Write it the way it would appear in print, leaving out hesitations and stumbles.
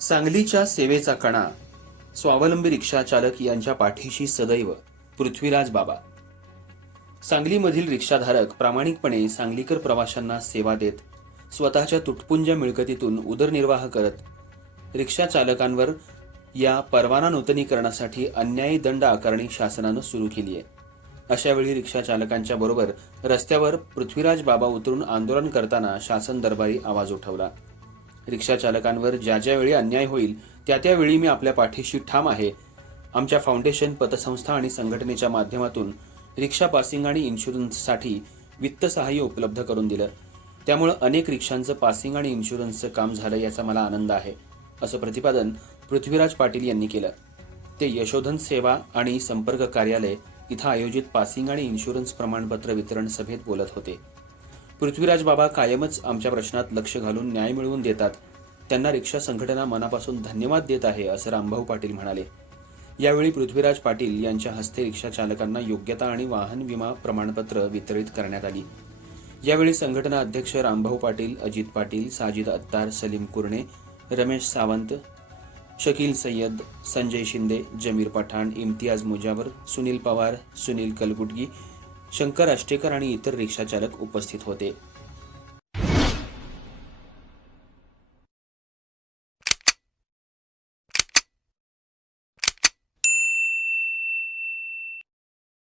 सांगलीच्या सेवेचा कणा, स्वावलंबी रिक्षा चालक यांच्या पाठीशी सदैव पृथ्वीराज बाबा. सांगलीमधील रिक्षाधारक प्रामाणिकपणे सांगलीकर प्रवाशांना सेवा देत स्वतःच्या तुटपुंज्या मिळकतीतून उदरनिर्वाह करत रिक्षा चालकांवर या परवाना नूतनीकरणासाठी अन्यायी दंड आकारणी शासनानं सुरू केली आहे. अशा वेळी रिक्षा चालकांच्या बरोबर रस्त्यावर पृथ्वीराज बाबा उतरून आंदोलन करताना शासन दरबारी आवाज उठवला. रिक्षा चालकांवर ज्या ज्या वेळी अन्याय होईल त्या त्यावेळी मी आपल्या पाठीशी ठाम आहे. आमच्या फाउंडेशन, पतसंस्था आणि संघटनेच्या माध्यमातून रिक्षा पासिंग आणि इन्शुरन्ससाठी वित्त सहाय्य उपलब्ध करून दिलं. त्यामुळे अनेक रिक्षांचं पासिंग आणि इन्शुरन्सचं काम झालं याचा मला आनंद आहे, असं प्रतिपादन पृथ्वीराज पाटील यांनी केलं. ते यशोधन सेवा आणि संपर्क कार्यालय इथं आयोजित पासिंग आणि इन्शुरन्स प्रमाणपत्र वितरण सभेत बोलत होते. पृथ्वीराज बाबा कायमच आमच्या प्रश्नात लक्ष घालून न्याय मिळवून देतात. त्यांना रिक्षा संघटना मनापासून धन्यवाद देत आहे, असं रामभाऊ पाटील म्हणाले. यावेळी पृथ्वीराज पाटील यांच्या हस्ते रिक्षा चालकांना योग्यता आणि वाहन विमा प्रमाणपत्र वितरित करण्यात आली. यावेळी संघटना अध्यक्ष रामभाऊ पाटील, अजित पाटील, साजिद अत्तार, सलीम कुरणे, रमेश सावंत, शकील सय्यद, संजय शिंदे, जमीर पठाण, इम्तियाज मुजावर, सुनील पवार, सुनील कलगुटगी, शंकर अष्टेकर आणि इतर रिक्षा चालक उपस्थित होते.